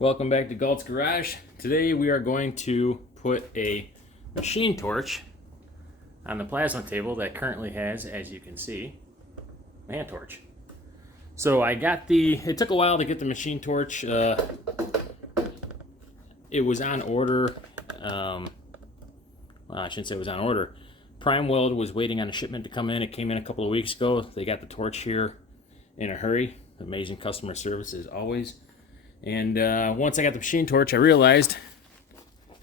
Welcome back to Galt's Garage. Today we are going to put a machine torch on the plasma table that currently has, as you can see, a hand torch. So it took a while to get the machine torch. It was on order. Well, I shouldn't say it was on order. Primeweld was waiting on a shipment to come in. It came in a couple of weeks ago. They got the torch here in a hurry. Amazing customer service as always. And once I got the machine torch, I realized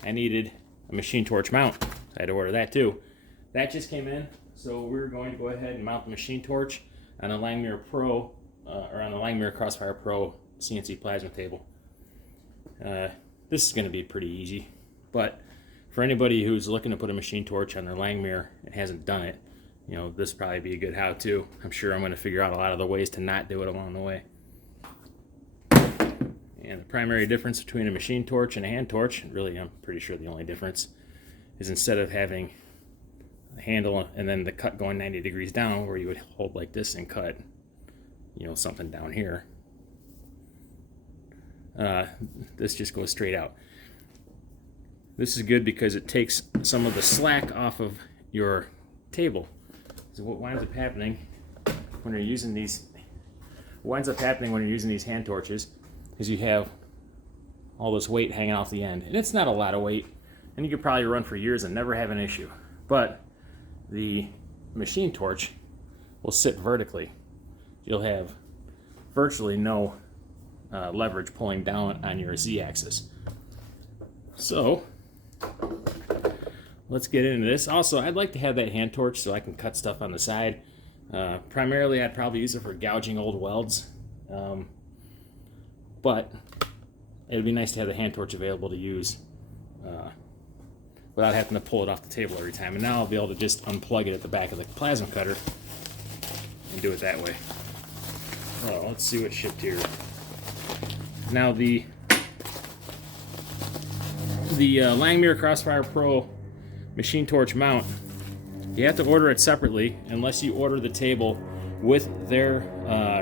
I needed a machine torch mount. I had to order that too. That just came in, so we're going to go ahead and mount the machine torch on a Langmuir Pro, or on the Langmuir Crossfire Pro CNC plasma table. This is going to be pretty easy, but for anybody who's looking to put a machine torch on their Langmuir and hasn't done it, you know, this would probably be a good how-to. I'm sure I'm going to figure out a lot of the ways to not do it along the way. And the primary difference between a machine torch and a hand torch, really I'm pretty sure the only difference, is instead of having a handle and then the cut going 90 degrees down where you would hold like this and cut, you know, something down here, this just goes straight out. This is good because it takes some of the slack off of your table. So what winds up happening when you're using these hand torches is you have all this weight hanging off the end. And it's not a lot of weight, and you could probably run for years and never have an issue. But the machine torch will sit vertically. You'll have virtually no leverage pulling down on your Z-axis. So let's get into this. Also, I'd like to have that hand torch so I can cut stuff on the side. Primarily, I'd probably use it for gouging old welds. But it would be nice to have the hand torch available to use without having to pull it off the table every time. And now I'll be able to just unplug it at the back of the plasma cutter and do it that way. Oh, let's see what's shipped here. Now the Langmuir Crossfire Pro machine torch mount, you have to order it separately unless you order the table with their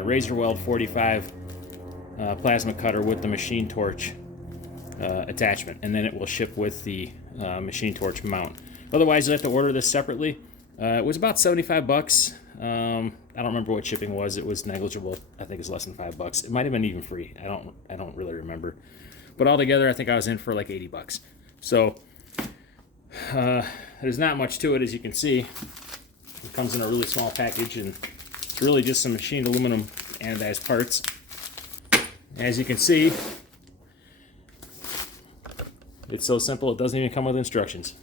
Razor Weld 45 plasma cutter with the machine torch attachment, and then it will ship with the machine torch mount. Otherwise, you have to order this separately. It was about 75 bucks. I don't remember what shipping was. It was negligible. I think it's less than $5. It might have been even free. I don't really remember. But altogether, I think I was in for like 80 bucks. So there's not much to it, as you can see. It comes in a really small package, and it's really just some machined aluminum anodized parts. As you can see, it's so simple it doesn't even come with instructions.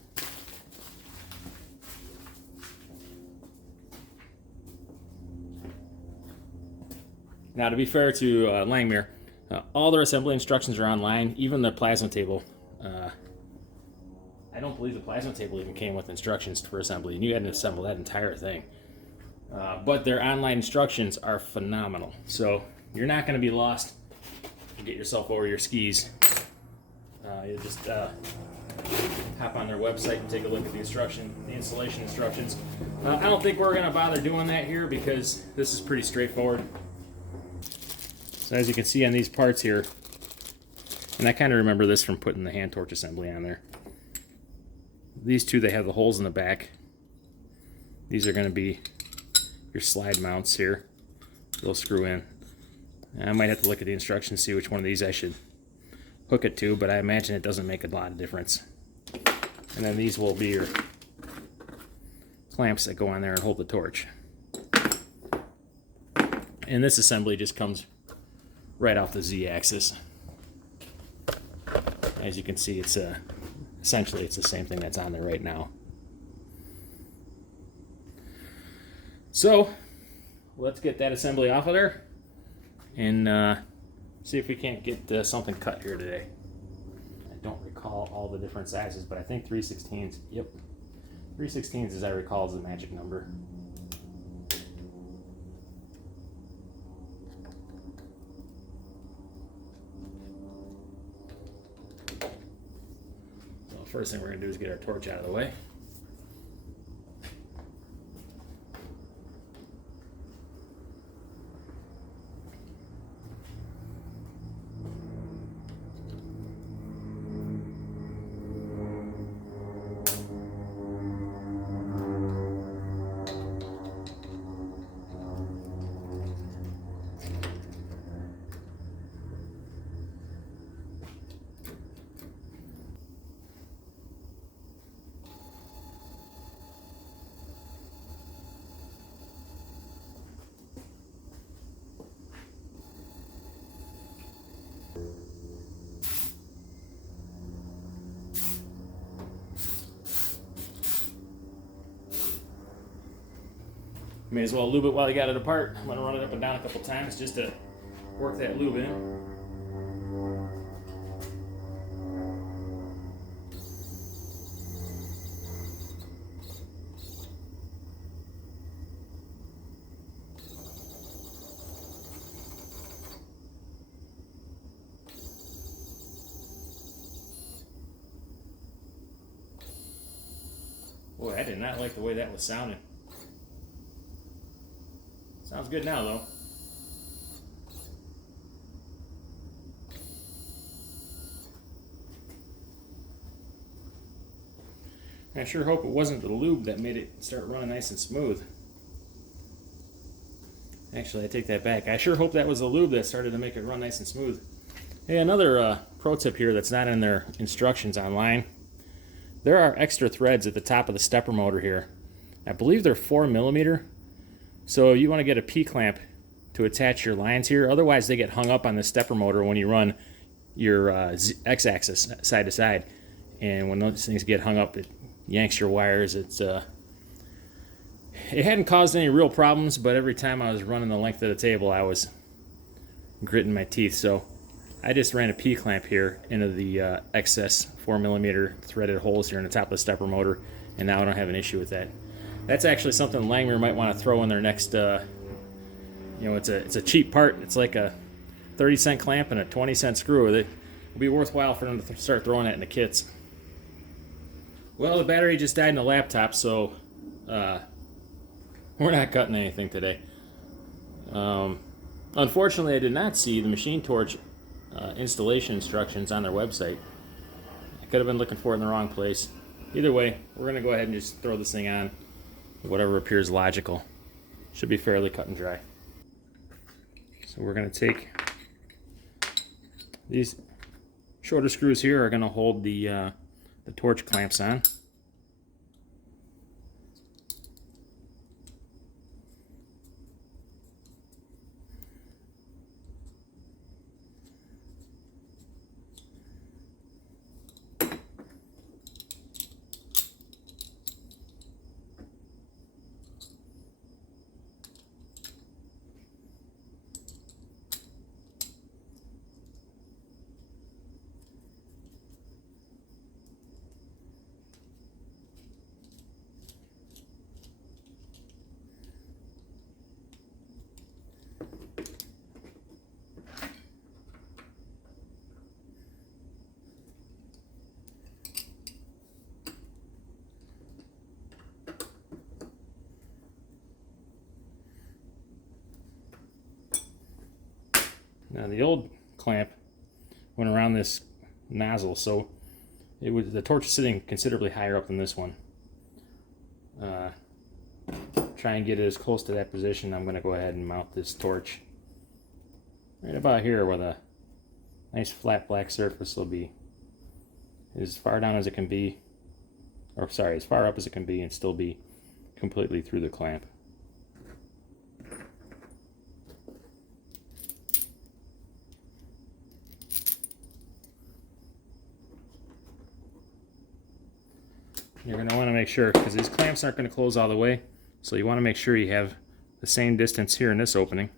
Now, to be fair to Langmuir, all their assembly instructions are online, even their plasma table. I don't believe the plasma table even came with instructions for assembly, and you had to assemble that entire thing. But their online instructions are phenomenal, so you're not going to be lost. Get yourself over your skis. You just hop on their website and take a look at the installation instructions. I don't think we're going to bother doing that here because this is pretty straightforward. So as you can see on these parts here, and I kind of remember this from putting the hand torch assembly on there. These two, they have the holes in the back. These are going to be your slide mounts here. They'll screw in. I might have to look at the instructions, see which one of these I should hook it to, but I imagine it doesn't make a lot of difference. And then these will be your clamps that go on there and hold the torch. And this assembly just comes right off the Z-axis. As you can see, it's essentially it's the same thing that's on there right now. So let's get that assembly off of there and see if we can't get something cut here today. I don't recall all the different sizes, but I think 3/16. Yep, 3/16, as I recall, is the magic number. So first thing we're going to do is get our torch out of the way. May as well lube it while you got it apart. I'm gonna run it up and down a couple times just to work that lube in. Boy, I did not like the way that was sounding. Sounds good now, though. I sure hope it wasn't the lube that made it start running nice and smooth. Actually, I take that back. I sure hope that was the lube that started to make it run nice and smooth. Hey, another pro tip here that's not in their instructions online. There are extra threads at the top of the stepper motor here. I believe they're 4mm. So you want to get a P-clamp to attach your lines here. Otherwise, they get hung up on the stepper motor when you run your X-axis side to side. And when those things get hung up, it yanks your wires. It hadn't caused any real problems, but every time I was running the length of the table, I was gritting my teeth. So I just ran a P-clamp here into the excess 4mm threaded holes here in the top of the stepper motor, and now I don't have an issue with that. That's actually something Langmuir might want to throw in their next, it's a cheap part. It's like a 30-cent clamp and a 20-cent screw. It will be worthwhile for them to start throwing that in the kits. Well, the battery just died in the laptop, so we're not cutting anything today. Unfortunately, I did not see the machine torch installation instructions on their website. I could have been looking for it in the wrong place. Either way, we're going to go ahead and just throw this thing on. Whatever appears logical. Should be fairly cut and dry. So we're going to take these shorter screws here are going to hold the torch clamps on. Now the old clamp went around this nozzle, so the torch is sitting considerably higher up than this one. Try and get it as close to that position. I'm going to go ahead and mount this torch right about here where the nice flat black surface will be. As far down as it can be, or sorry, as far up as it can be and still be completely through the clamp. You're going to want to make sure, because these clamps aren't going to close all the way, so you want to make sure you have the same distance here in this opening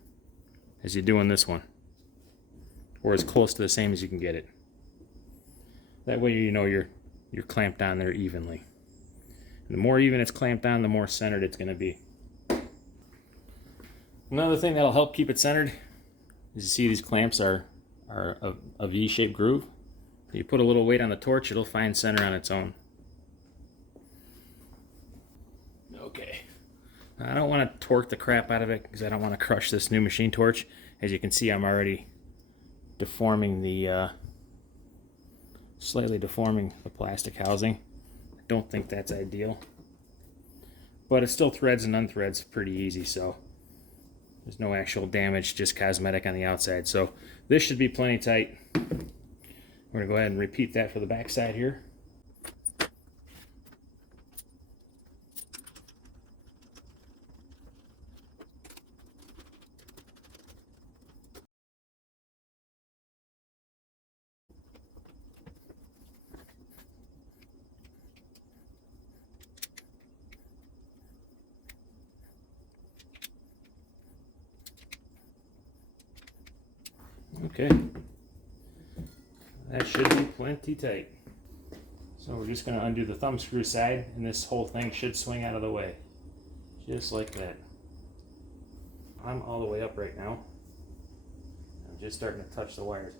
as you do in this one, or as close to the same as you can get it. That way you know you're clamped on there evenly. And the more even it's clamped on, the more centered it's going to be. Another thing that'll help keep it centered is you see these clamps are a V-shaped groove. You put a little weight on the torch, it'll find center on its own. Okay, I don't want to torque the crap out of it because I don't want to crush this new machine torch. As you can see, I'm already slightly deforming the plastic housing. I don't think that's ideal, but it still threads and unthreads pretty easy, so there's no actual damage, just cosmetic on the outside. So this should be plenty tight. We're going to go ahead and repeat that for the back side here. Okay, that should be plenty tight. So we're just going to undo the thumb screw side, and this whole thing should swing out of the way, just like that. I'm all the way up right now. I'm just starting to touch the wires.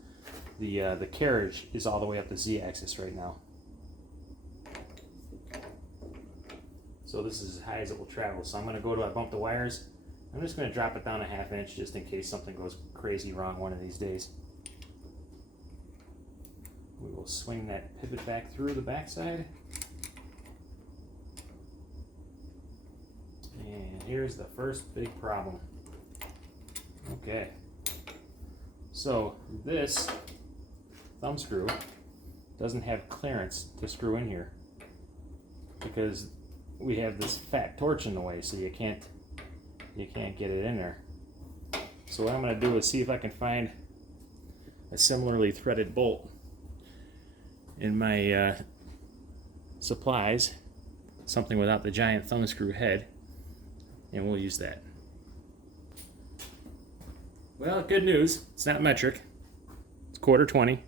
The carriage is all the way up the Z-axis right now. So this is as high as it will travel. So I'm going to go to, I bump the wires. I'm just going to drop it down a ½ inch just in case something goes crazy wrong one of these days. We will swing that pivot back through the backside. And here's the first big problem. Okay. So this thumb screw doesn't have clearance to screw in here because we have this fat torch in the way, so you can't get it in there. So what I'm going to do is see if I can find a similarly threaded bolt in my supplies, something without the giant thumb screw head, and we'll use that. Well, good news, it's not metric, it's 1/4-20.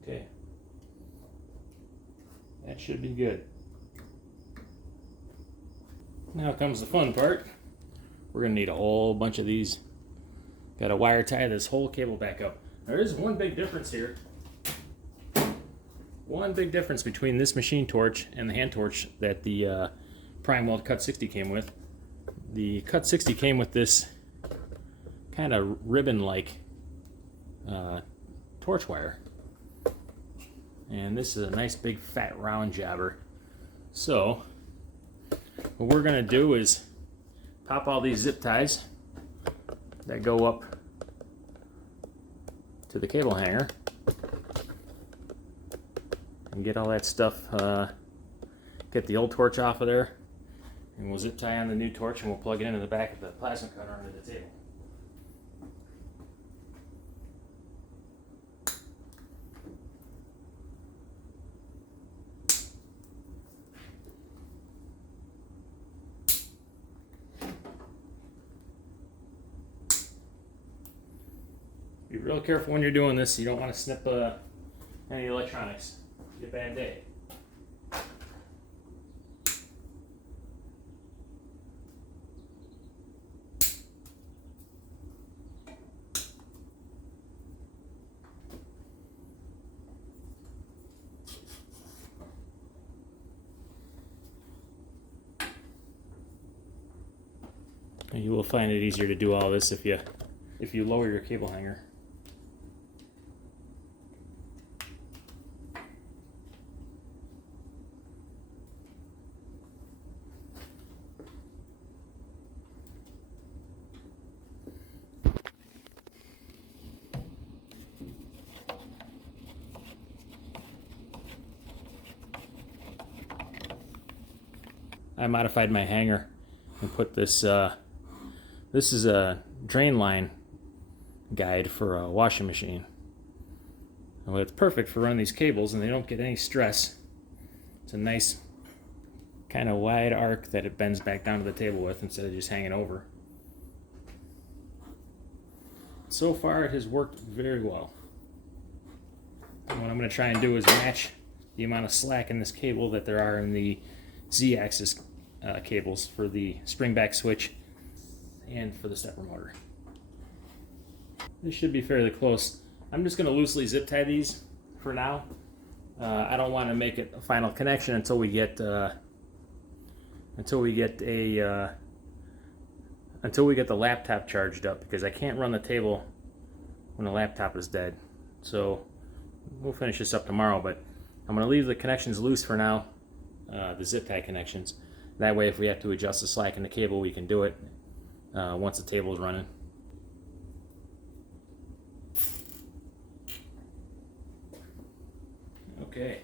Okay, that should be good. Now comes the fun part. We're going to need a whole bunch of these. Got to wire tie this whole cable back up. There is one big difference here. One big difference between this machine torch and the hand torch that the Primeweld Cut60 came with. The Cut60 came with this kind of ribbon-like torch wire. And this is a nice big fat round jobber. So what we're going to do is pop all these zip ties that go up to the cable hanger and get all that stuff, get the old torch off of there, and we'll zip tie on the new torch and we'll plug it into the back of the plasma cutter under the table. Be real careful when you're doing this. You don't want to snip any electronics. It's a bad day. And you will find it easier to do all this if you lower your cable hanger. I modified my hanger and put this, this is a drain line guide for a washing machine. Well, it's perfect for running these cables and they don't get any stress. It's a nice kind of wide arc that it bends back down to the table with instead of just hanging over. So far it has worked very well. And what I'm going to try and do is match the amount of slack in this cable that there are in the Z-axis cables for the spring back switch and for the stepper motor. This should be fairly close. I'm just going to loosely zip tie these for now. I don't want to make it a final connection until we get the laptop charged up, because I can't run the table when the laptop is dead. So we'll finish this up tomorrow, but I'm going to leave the connections loose for now, the zip tie connections. That way if we have to adjust the slack in the cable, we can do it once the table is running. Okay,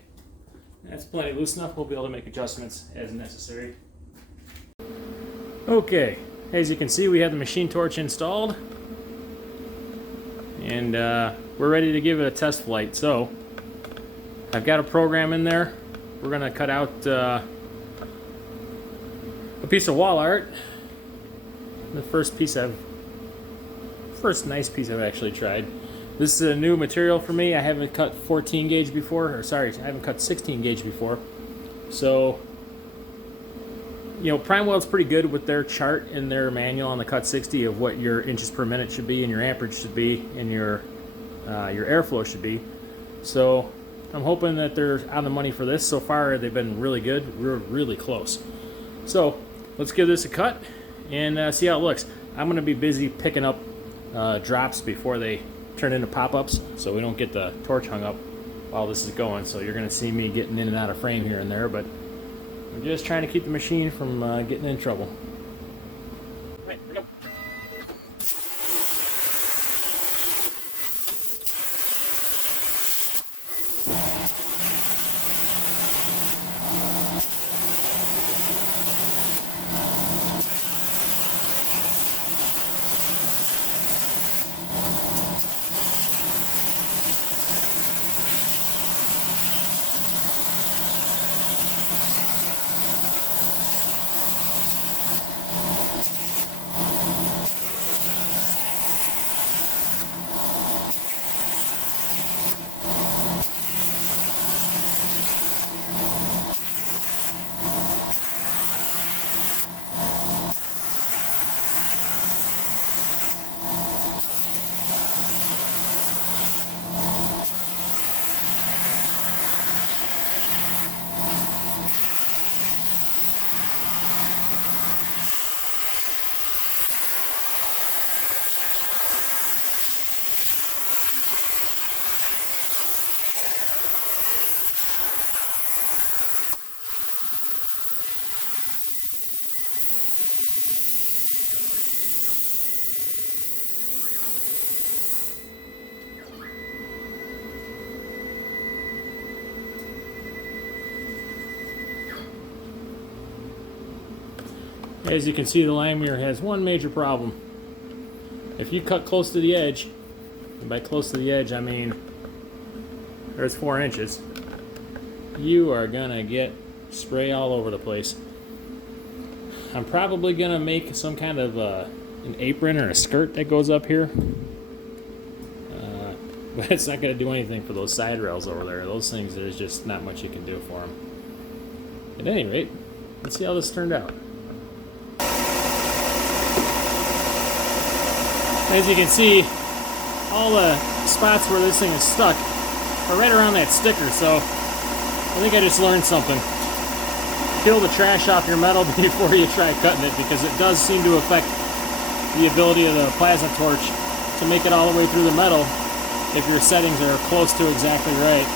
that's plenty loose enough. We'll be able to make adjustments as necessary. Okay, as you can see, we have the machine torch installed, and we're ready to give it a test flight. So I've got a program in there. We're going to cut out a piece of wall art. The first nice piece I've actually tried. This is a new material for me. I haven't cut 14 gauge before, or sorry, I haven't cut 16 gauge before. So, you know, Primeweld's pretty good with their chart in their manual on the Cut60 of what your inches per minute should be and your amperage should be and your airflow should be. So I'm hoping that they're on the money for this. So far, they've been really good. We're really close. So let's give this a cut and see how it looks. I'm going to be busy picking up drops before they turn into pop-ups, so we don't get the torch hung up while this is going. So you're going to see me getting in and out of frame here and there, but I'm just trying to keep the machine from getting in trouble. All right, here we go. As you can see, the Langmuir has one major problem. If you cut close to the edge, and by close to the edge I mean there's 4 inches, you are gonna get spray all over the place. I'm probably gonna make some kind of an apron or a skirt that goes up here, but it's not gonna do anything for those side rails over there. Those things, there's just not much you can do for them. At any rate, let's see how this turned out. As you can see, all the spots where this thing is stuck are right around that sticker, so I think I just learned something. Kill the trash off your metal before you try cutting it, because it does seem to affect the ability of the plasma torch to make it all the way through the metal if your settings are close to exactly right.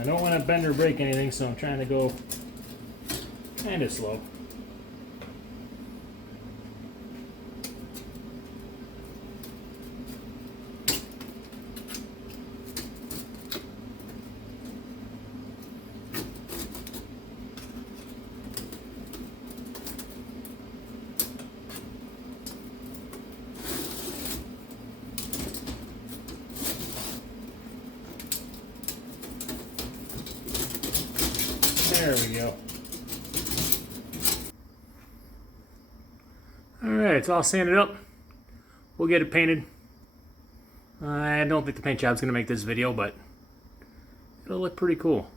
I don't want to bend or break anything, so I'm trying to go kind of slow. There we go. Alright, it's all sanded up. We'll get it painted. I don't think the paint job's going to make this video, but it'll look pretty cool.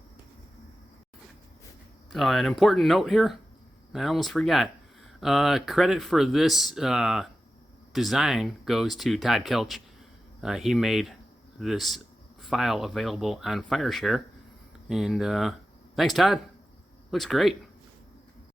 An important note here, I almost forgot. Credit for this design goes to Todd Kelch. He made this file available on Fireshare. And thanks, Todd. Looks great.